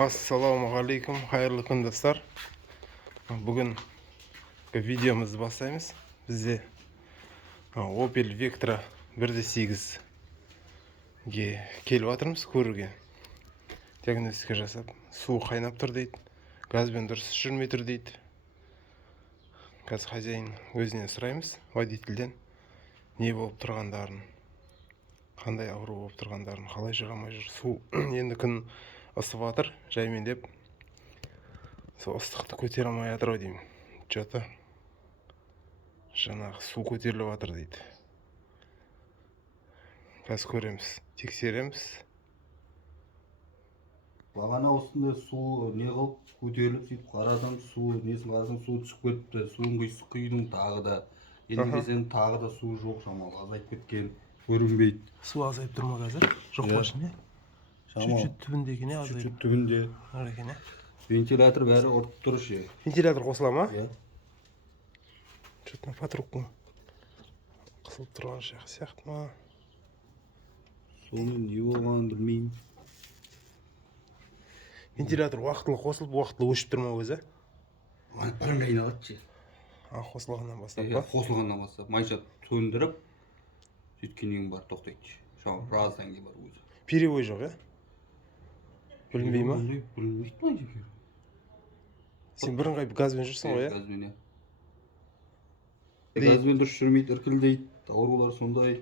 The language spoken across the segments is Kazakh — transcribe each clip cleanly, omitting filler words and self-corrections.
Ассалаумағалейкум, қайырлы күн достар. Бүгін видеомызды бастаймыз. Бізде Opel Vectra 1.8-ге келіп жатырмыз көруге. Диагностика жасап, су қайнап тұр дейді, газбен дұрыс жүрмей тұр дейді. Қазір хозяин өзіне сұраймыз, водительден не болып тұрғандарын, қандай ауру болып тұрғандарын, қалай жүрамай жүр. Су енді күн ысып жатыр, жаймен деп сол ыстықты көтере алмай жатыр ау деймін. Что-то жаңағы су көтеріліп жатыр дейді. Қазір көреміз, тексереміз. Бағана осында су не қылып көтеріліп сөйтіп қарадым, су несін қарасам су түсіп кетті. Суын құйдым тағы да. Енді келсем тағы да су жоқ, шамалы азайып кеткен, көрінбейді. Су азайып тұр ма қазір? Жоқ па ішінде? Чуть-чуть түбінде екен, азайып. Чуть-чуть түбінде. Бар екен, Вентилятор бәрі ұрып тұр ше. Вентилятор қосыла ма? Иә. Что-то патрубкың қысылып тұрған сияқты ма? Соның не болғанын білмеймін. Вентилятор уақытылы қосылып, уақытылы өшіп тұр ма өзі? Бірін айналады ше. Қосылғаннан бастап па? Қосылғаннан бастап майша сөндіріп сөйткеннен бар тоқтайды. Шамалы біраздан кейін бар өзі. Перебой жоқ, білінбей ма? Білінбейді ма жеке? Сен бірыңғай газбен жүрсің ғой, Газбен, газбен дұрыс жүрмейді, іркілдейді, аурулар сондай.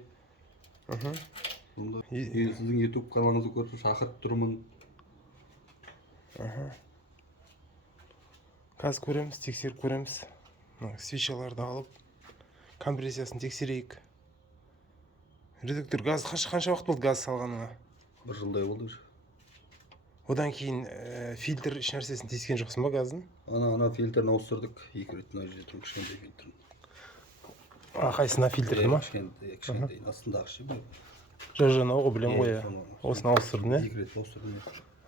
Сіздің YouTube каналыңызды көріп шақырып тұрмын. Қазір көреміз, тексеріп көреміз. Свечаларды алып, компрессиясын тексерейік. Редуктор газ қанша уақыт болды газ салғаныңа? 1 жылдай болды. Одан кейін фильтр еш нәрсесін тескен жоқсың ба газдың? Ана фильтрін ауыстырдық. 2 рет мына жерде тұр, кішкентай фильтрін. Қайсына фильтрді ма? Кішкентай, астындағы ше бұл. Жа-жана оғы білем ғой, осыны ауыстырдың, 2 рет ауыстырдым.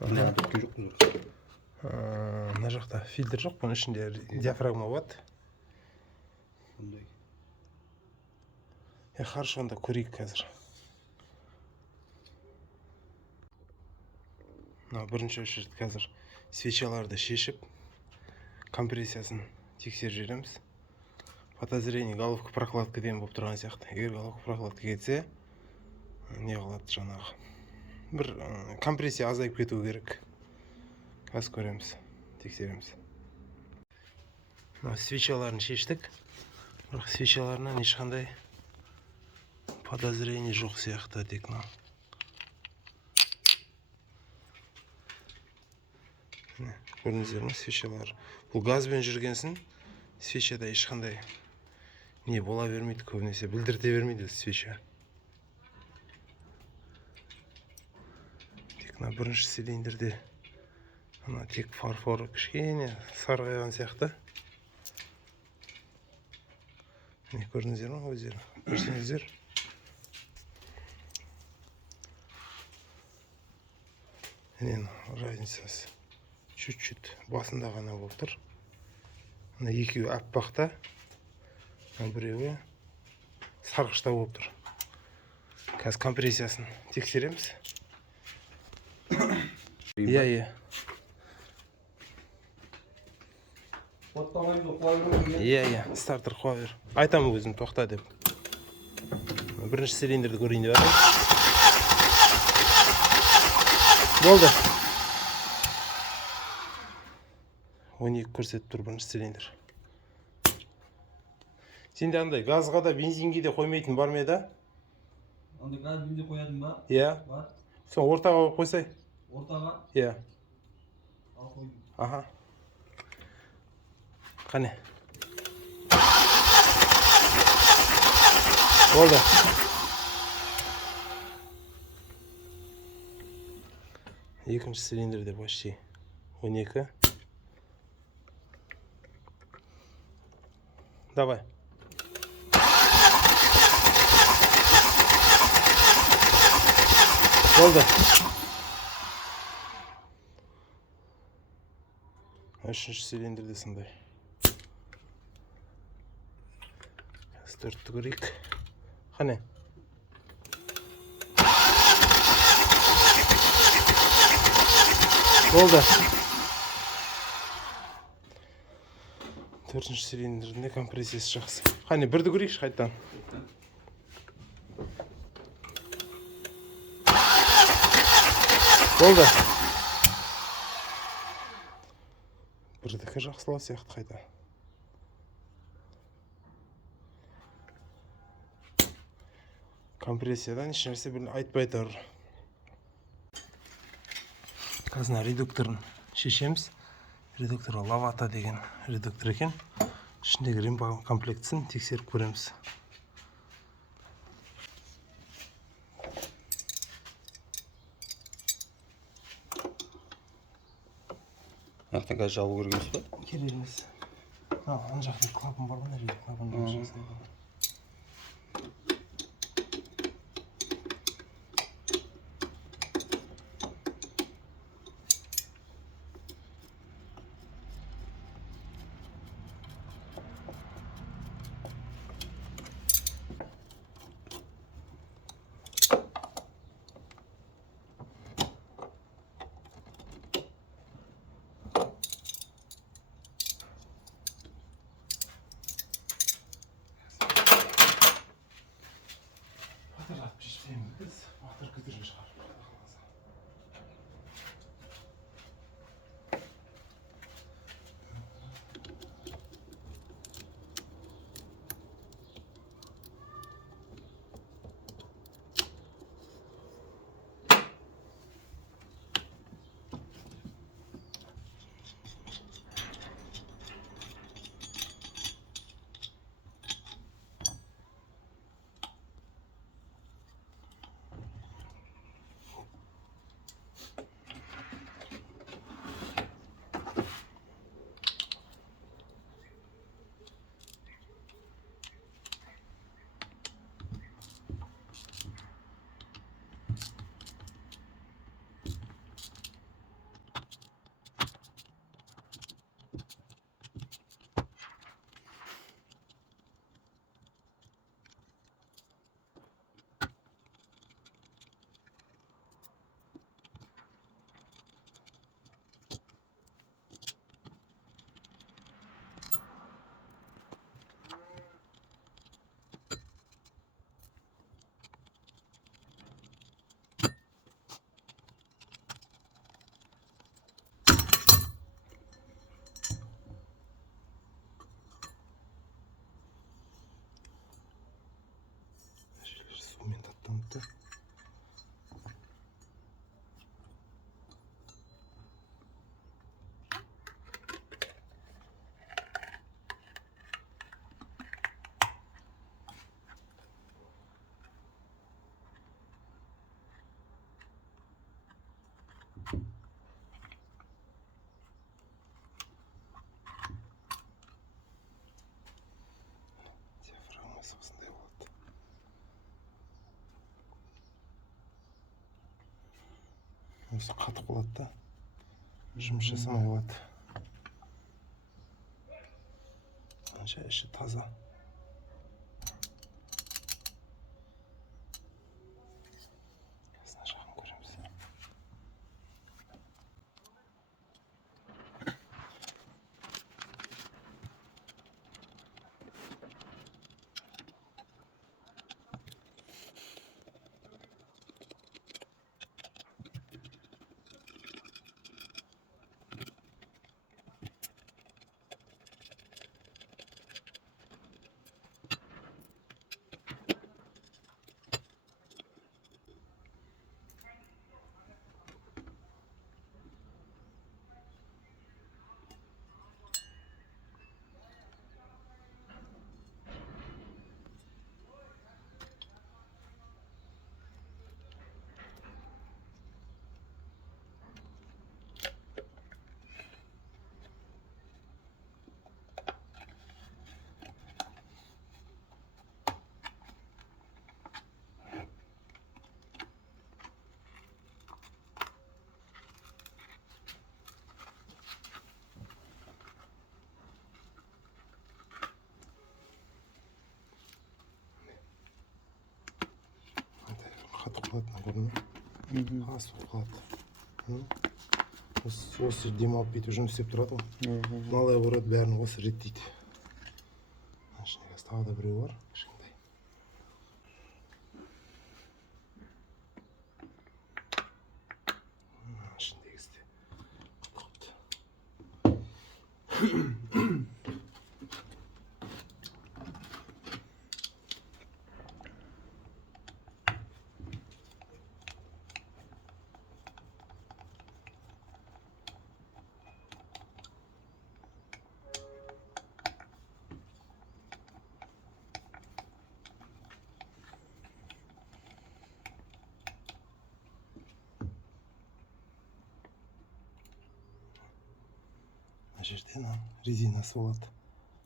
Мына бүткен жоқ бұл. Мына жақта фильтр жоқ, бұның ішінде диафрагма болады. Бұндай. Хорошо, онда көрейік қазір. Бірінші очередь қазір свечаларды шешіп, компрессиясын тексеріп жүреміз. Подозрение головка прокладка деген болып тұрған сияқты. Егер головка прокладка кетсе, не қылады жаңағы. Бір компрессия азайып кету керек. Қазір көреміз, тексереміз. Свечаларын шештік. Бірақ свечаларынан ешқандай подозрение жоқ сияқты тек мына. Көрдіңіздер ме, свечалар. Бұл газбен жүргенсін, свечада ешқандай не бола бермейді, көбінесе білдірте бермейді свеча. Тек мына бірінші цилиндрде тек фарфор кішкене сарғайған сияқты. Көрдіңіздер ме өздері? Көрсеңіздер. Разницасы чуть-чуть басында ғана болып тұр. Екеуі аппақта, біреуі сарғышта болып тұр. Қазір компрессиясын тексереміз. Иә. Иә, стартер қоя бер. Айтамын өзім тоқта деп. Бірінші цилиндрді көрейін деп жатыр. Болды. 12 көрсетіп тұр бірінші цилиндр. Сенде андай газға да бензинге де қоймайтын бар ма еді? Андай газ бензин қоятын ба? Иә. Бар. Соң ортаға қойсай. Ортаға? Иә. Ал қойдым. Аха. Қане. Болды. Екінші цилиндрде почти 12. Давай. Болды. Үшінші цилиндрде сондай. Төртті көрейік. Қане. Болды. Төртінші цилиндрінде компрессиясы жақсы. Қане, бірді көрейікші қайттан. Болды. Бірдікі жақсылау сияқты қайта. Компрессиядан еш нәрсе айтпай тұр. Қазір редукторын шешеміз. Редуктор Лавата деген редуктор екен. Ішіндегі рим комплектісін тексеріп көреміз. Ақтан қазір жабу керек емес па? Керек емес. Ана жақта клапан бар ғой, редуктор клапан. Сумен таптаныпты. Диафрагмасы осындай болады. Осы қатып қалады да, жұмыс жасамай қалады. Анша іші таза. Қазына жағын көреміз. Қатып қалады, көрдің бе? Асып қалады. осы демалып бүйтіп жұмыс істеп тұрады ғой. Малай ұрады, бәрін осы реттейді. Ішінде қазір тағы да біреу бар, кішкентай. Ішіндегісі де қыпты. Мына жерде резинасы болады.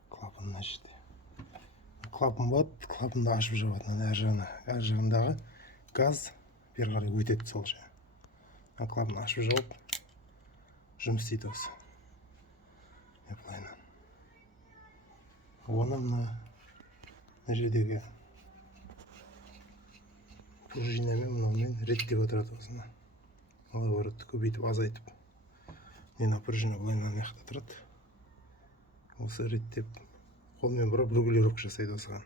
Клапан мына жерде. Клапан болады, клапанды ашып жабады. Әр жағындағы газ бері қарай өтеді сол жағы. Клапан ашып жауып жұмыс істейді осы. Былайынан. Оны мына жердегі пружинамен мынаумен реттеп отырады осыны. Оларды көбейтіп, азайтып. Мына пружина былайынан мына жақта тұрады. Осы реттеп, қолмен бұрап регулировка жасайды осыған.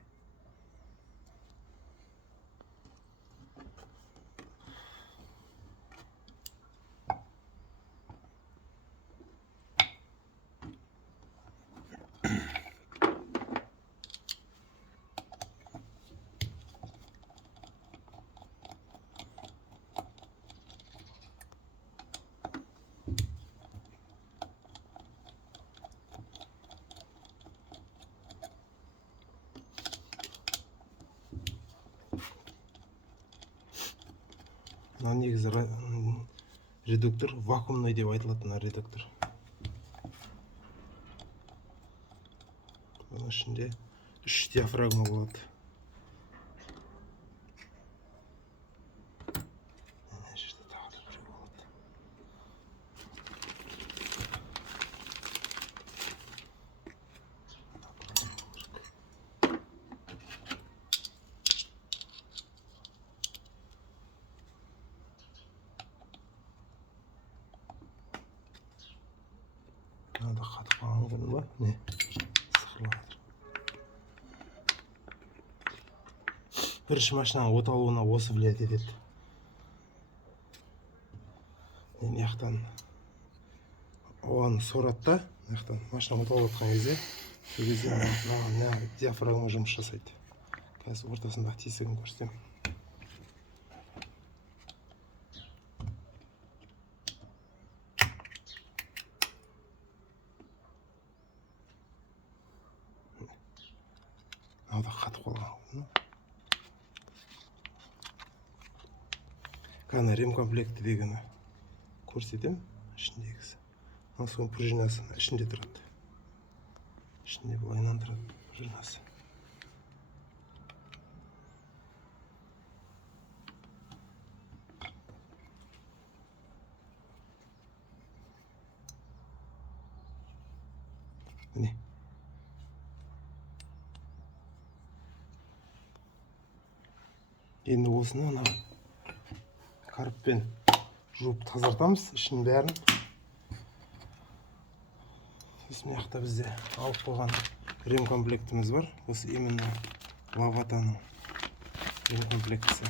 Мына негізі редуктор вакуумный деп айтылады, мына редуктор. Оның ішінде 3 диафрагма болады. Мына жерде тағы да біреу болады. Мынада қатып қалған күні ба? Не? Сықырлағатыр. Бірінші машинаның оталуына осы влиять етеді. Мына жақтан ауаны сорады да, мына жақтан машина оталып жатқан кезде, сол кезде мына диафрагма жұмыс жасайды. Қазір ортасындағы тесігін көрсетемін. Мынада қатып қалған. Қана ремкомплекті дегені көрсетемін. Ішіндегісі. Соның пружинасы ішінде тұрады. Ішінде былайынан тұрады пружинасы. Міне. Енді осыны карппен жуып тазартамыз ішін бәрін. Сосын жақта бізде алып қойған ремкомплектіміз бар. Осы именно Лаватаның ремкомплектісі.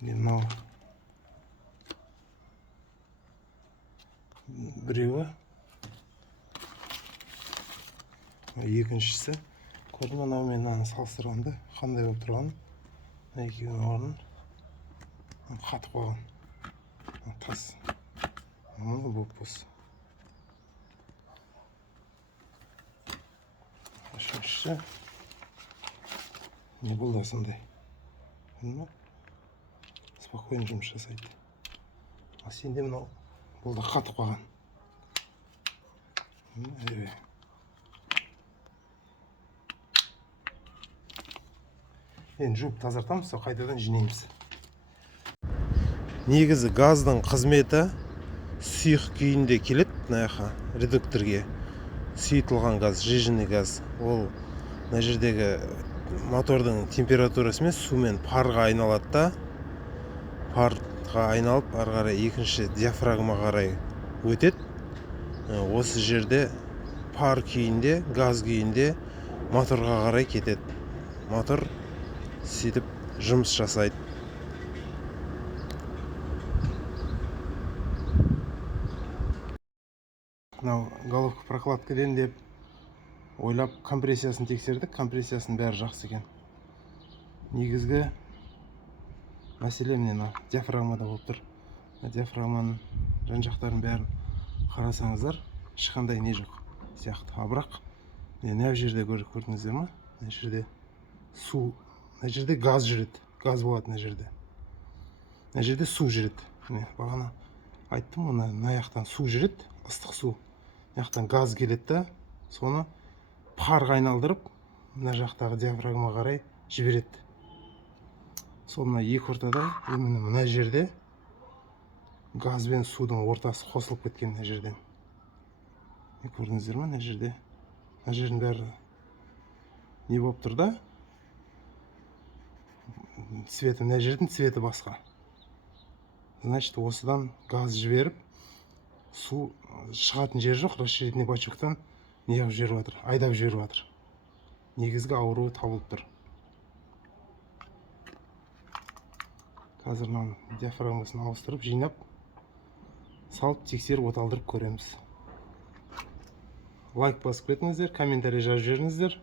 Мынау біреуі, екіншісі. Көрдім, анау мен мынаны салыстырғанда қандай болып тұрғанын. Екеуінің орнын қатып қойған. Тас. Мұны болып бос. Үшіншісі. Не бұл да сондай. Спокойно жұмыс жасайды. Ал сенде мынау бұл да қатып қойған. Енді жуып тазартамыз, сол қайтадан жинаймыз. Негізі газдың қызметі сұйық күйінде келеді, мына жаққа редукторге. Сұйытылған газ, жиженный газ. Ол мына жердегі мотордың температурасымен сумен парға айналады да, парға айналып ары қарай екінші диафрагма қарай өтеді. Осы жерде пар күйінде, газ күйінде моторға қарай кетеді. Мотор сөйтіп жұмыс жасайды. Мынау головка прокладкадан деп ойлап компрессиясын тексердік. Компрессиясының бәрі жақсы екен. Негізгі мәселе мына диафрагмада болып тұр. Диафрагманың жан жақтарын бәрін қарасаңыздар, ешқандай не жоқ сияқты. Бірақ мына жерде көрдіңіздер ме? Мына жерде су, мына жерде газ жүреді. Газ болады мына жерде. Мына жерде су жүреді. Міне бағана айттым, мына жақтан су жүреді, ыстық су. Мына жақтан газ келеді да, соны парға айналдырып, мына жақтағы диафрагма қарай жібереді. Сол мына екі ортада, именно мына жерде газ бен судың ортасы қосылып кеткен мына жерден. Көрдіңіздер ме? Мына жерде. Мына жердің бәрі не болып тұр да? Цветі, мына жердің цветі басқа. Значит, осыдан газ жіберіп, су шығатын жер жоқ, расширительный бачоктан неғып жіберіп жатыр, айдап жіберіп жатыр. Негізгі ауруы табылып тұр. Қазір мына диафрагмасын ауыстырып, жинап, салып, тексеріп, оталдырып көреміз. Лайк басып кетіңіздер, комментарий жазып жіберіңіздер.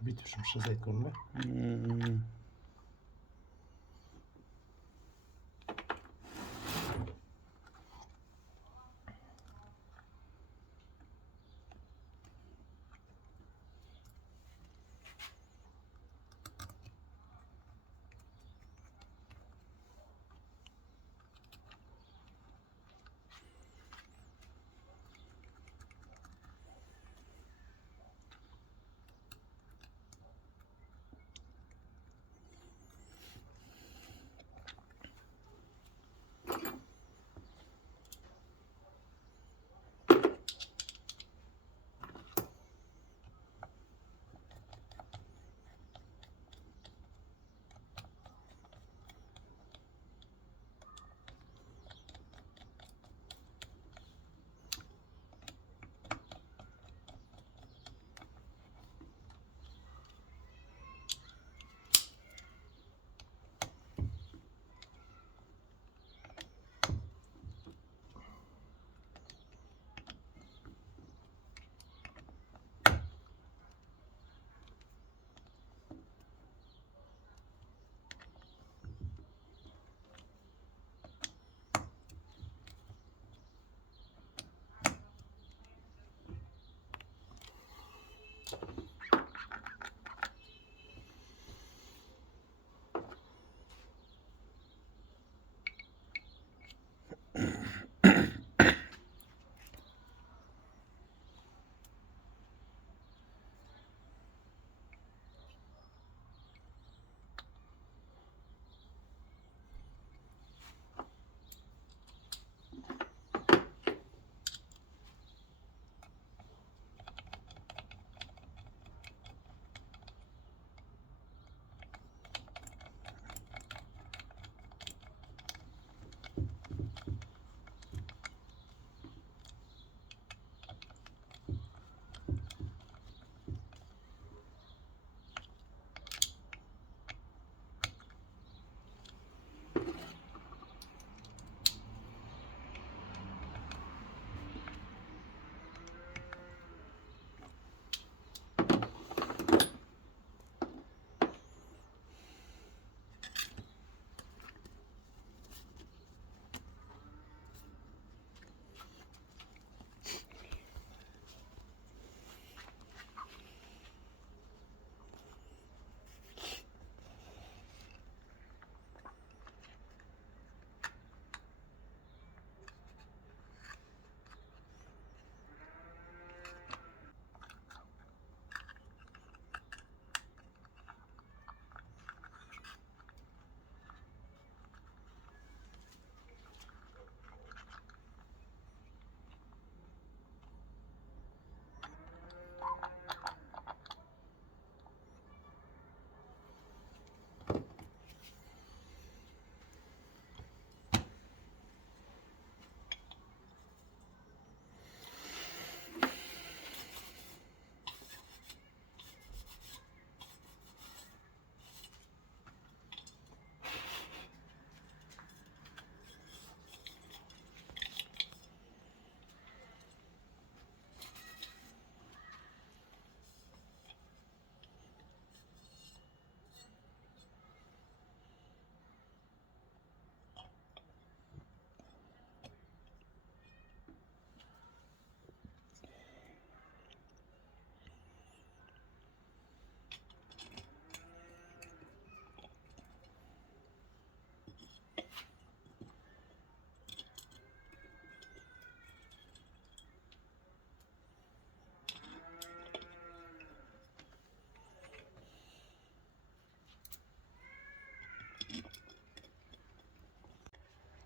Бүйтіп жұмыс жасайды, көрдің бе?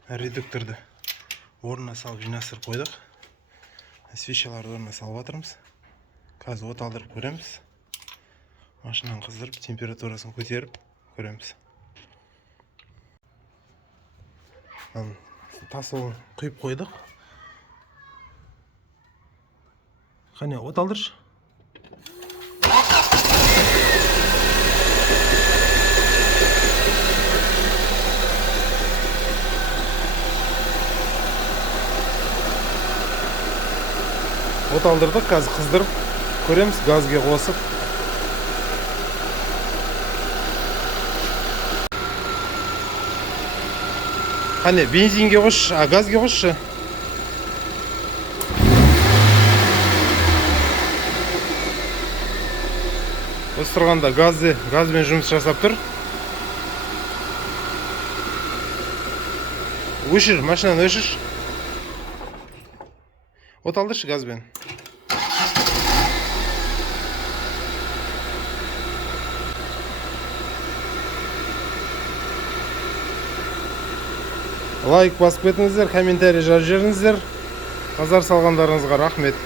редукторды орнына салып жинастырып қойдық. Свечаларды орнына салып жатырмыз. Қазір от алдырып көреміз. Машинаны қыздырып, температурасын көтеріп көреміз. Тасуын құйып қойдық. Қане, от алдыршы. От алдырдық, қазір қыздырып көреміз, газге қосып. Қане, бензинге қосшы, газге қосшы. Осы тұрғанда газбен жұмыс жасап тұр. Өшір, машинаны өшір. От алдыршы газбен. Лайк басып кетіңіздер, комментарий жазып жіберіңіздер. Назар салғандарыңызға рахмет.